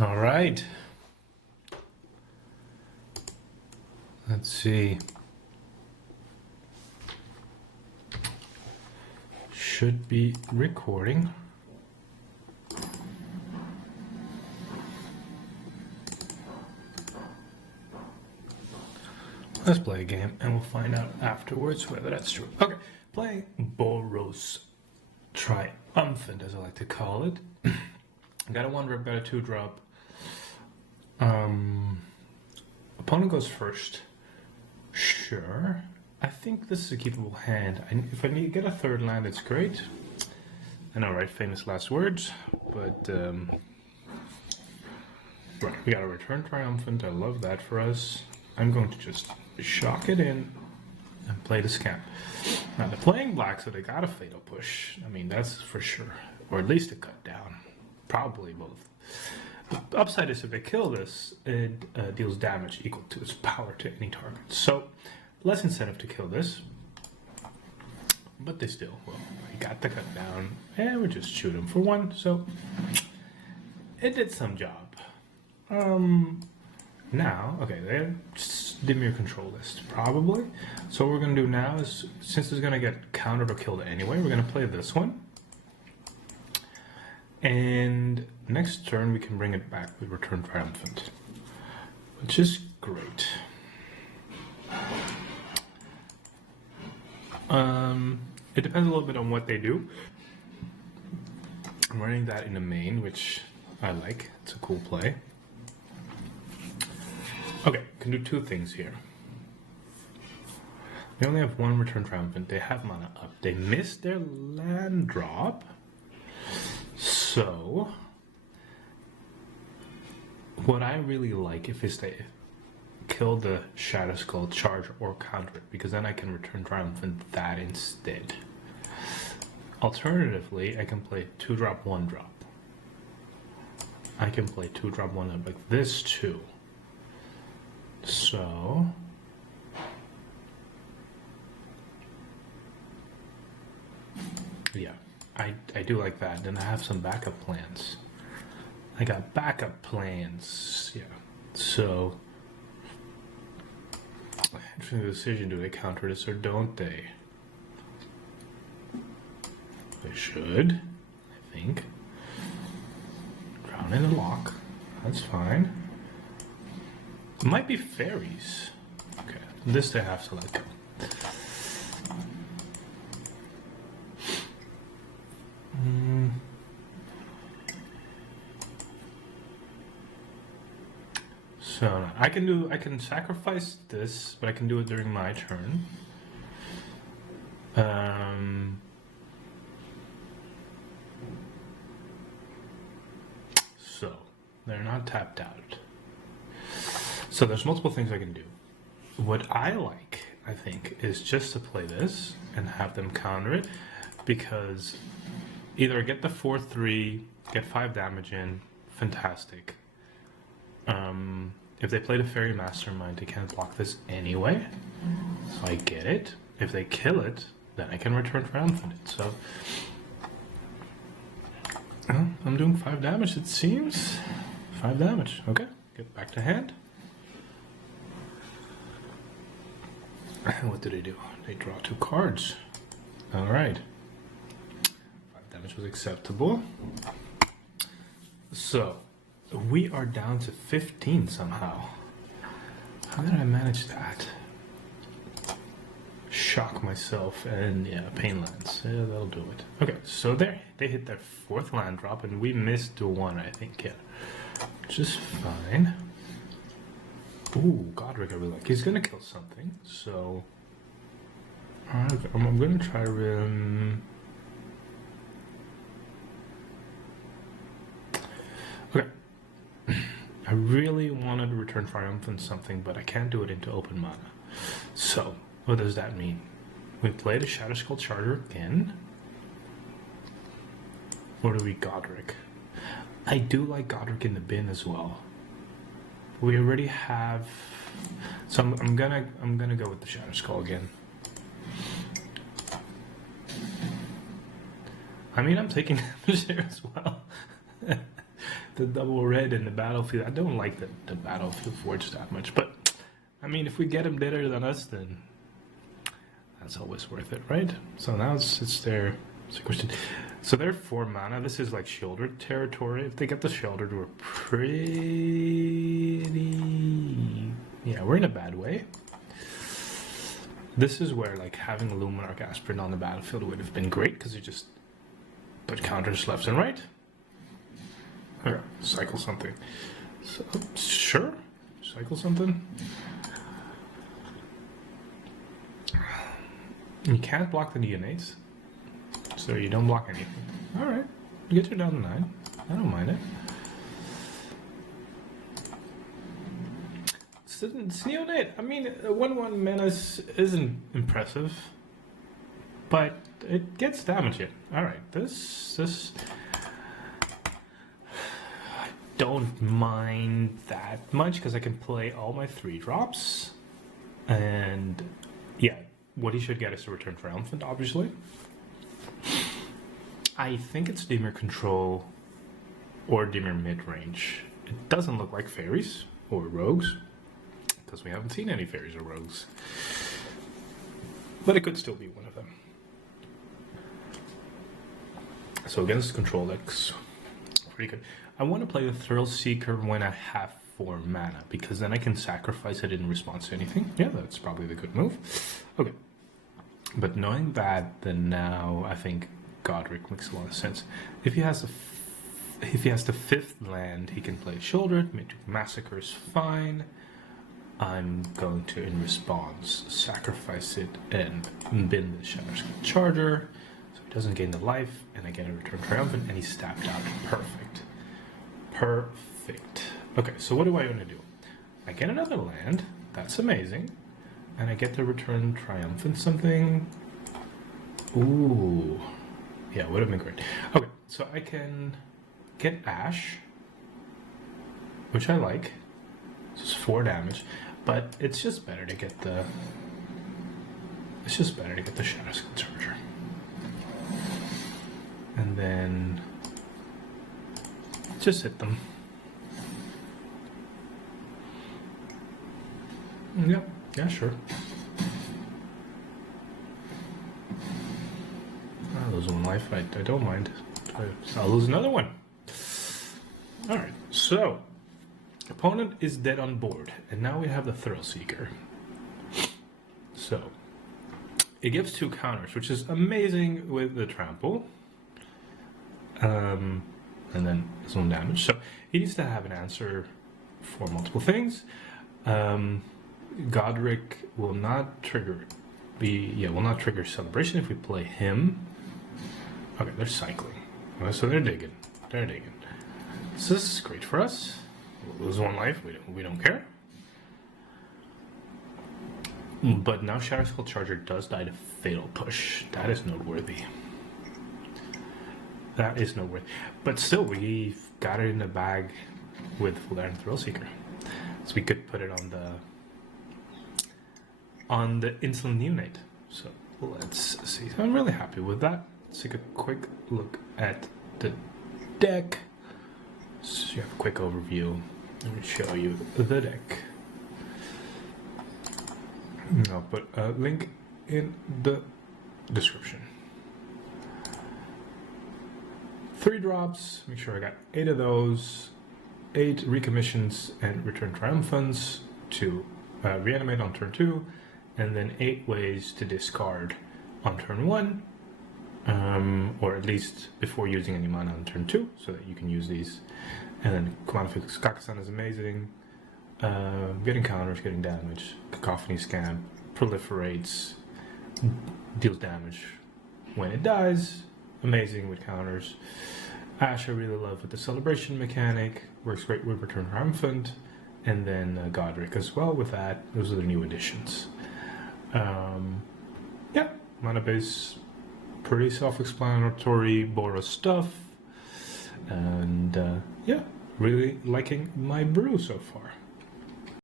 All right. Let's see. Should be recording. Let's play a game and we'll find out afterwards whether that's true. Okay, playing Boros Triumphant, as I like to call it. Got a 1-drop, got a 2-drop. Opponent goes first. Sure. I think this is a keepable hand. If I need to get a third land, it's great. I know, right? Famous last words. But, right, we got a Return Triumphant. I love that for us. I'm going to just shock it in and play the Scamp. Now, they're playing black, so they got a Fatal Push. I mean, that's for sure. Or at least a cut down. Probably both. The upside is if they kill this, it deals damage equal to its power to any target. So, less incentive to kill this. But they still, well, we got the cut down, and we just shoot him for 1. So, it did some job. Now, okay, they're Dimir control list, probably. So what we're going to do now is, since it's going to get countered or killed anyway, we're going to play this one. And next turn we can bring it back with Return Triumphant, which is great. It depends a little bit on what they do. I'm running that in the main, which I like. It's a cool play. Okay, can do 2 things here. They only have 1 Return Triumphant. They have mana up. They missed their land drop. So, what I really like is they kill the Shatterskull Charger or counter it, because then I can Return Triumphant that instead. Alternatively, I can play 2-drop, 1-drop. I can play 2-drop, 1-drop like this too. So, yeah, I do like that. Then I have some backup plans. I got backup plans, yeah. So, interesting decision, do they counter this or don't they? They should, I think. Drown in a lock, that's fine. It might be fairies. Okay, this they have to let go. So I can sacrifice this, but I can do it during my turn. So they're not tapped out. So there's multiple things I can do. What I like, I think, is just to play this and have them counter it, because either get the 4/3, get 5 damage in, fantastic. If they play the Fairy Mastermind, they can't block this anyway, so I get it. If they kill it, then I can Return Triumphant it. So I'm doing 5 damage, it seems. 5 damage. Okay, get back to hand. What do? They draw 2 cards. Alright. 5 damage was acceptable. So, we are down to 15 somehow. How did I manage that? Shock myself and, yeah, pain lands. Yeah, that'll do it. Okay, so they hit their 4th land drop and we missed to 1, I think, yeah. Which is fine. Ooh, Goddric I really like. He's gonna kill something, so I'm gonna try to okay. I really wanted to Return Triumphant something, but I can't do it into open mana. So, what does that mean? We play the Shatterskull Charger again. Or do we Goddric? I do like Goddric in the bin as well. We already have, so I'm gonna go with the Shatterskull again. I mean, I'm taking damage there as well. the double red in the battlefield. I don't like the battlefield forge that much, but I mean, if we get him better than us, then that's always worth it, right? So now it's their question. So they're 4 mana. This is like Shieldred territory. If they get the Shieldred, we're pretty... Yeah, we're in a bad way. This is where like having a Luminarch Aspirant on the battlefield would have been great, because you just put counters left and right. Here, cycle something. So, sure, cycle something. You can't block the Neonates, so you don't block anything. All right, get her down to 9. I don't mind it. It's Neonate. I mean, 1/1 menace isn't impressive, but it gets damage in. All right, this I don't mind that much because I can play all my 3-drops, and yeah, what he should get is a Return Triumphant, obviously. I think it's Dimir Control or Dimir Midrange. It doesn't look like fairies or rogues, because we haven't seen any fairies or rogues. But it could still be one of them. So against control, that's pretty good. I want to play the Thrillseeker when I have 4 mana, because then I can sacrifice it in response to anything. Yeah, that's probably the good move. Okay. But knowing that, then now I think Goddric makes a lot of sense. If he has the 5th land, he can play Shieldred, Massacre is fine. I'm going to, in response, sacrifice it and bin the Shatterskull Charger, so he doesn't gain the life, and I get a Return Triumphant, and he's tapped out. Perfect. Perfect. Okay, so what do I want to do? I get another land. That's amazing. And I get the Return Triumphant something. Ooh. Yeah, would have been great. Okay, so I can get Ash, which I like. This is 4 damage, but it's just better to get the... It's just better to get the Shatterskull Charger. And then... just hit them. Yep, yeah, sure. I'll lose 1 life, I don't mind. I'll lose another one. Alright, so... Opponent is dead on board, and now we have the Thrillseeker. So, it gives 2 counters, which is amazing with the trample. And then some damage. So, he needs to have an answer for multiple things. Goddric will not trigger will not trigger Celebration if we play him. Okay, they're cycling. So they're digging. They're digging. So this is great for us. We'll lose 1 life, we don't care. But now Shatterskull Charger does die to Fatal Push. That is noteworthy. That is noteworthy. But still, we've got it in the bag with Voldaren Thrillseeker. So we could put it on the Insolent Neonate. So let's see. I'm really happy with that. Let's take a quick look at the deck. So you have a quick overview. Let me show you the deck. I'll put a link in the description. 3 drops, make sure I got 8 of those, 8 recommissions and Return Triumphants to reanimate on turn 2, and then 8 ways to discard on turn 1, or at least before using any mana on turn 2, so that you can use these. And then Kumano Kakkazan is amazing. Getting counters, getting damage. Cacophony Scamp proliferates, deals damage when it dies. Amazing with counters. Ash I really love with the celebration mechanic. Works great with Return Triumphant. And then Goddric as well with that. Those are the new additions. Yeah, mana base, pretty self-explanatory Boros stuff. And yeah, really liking my brew so far.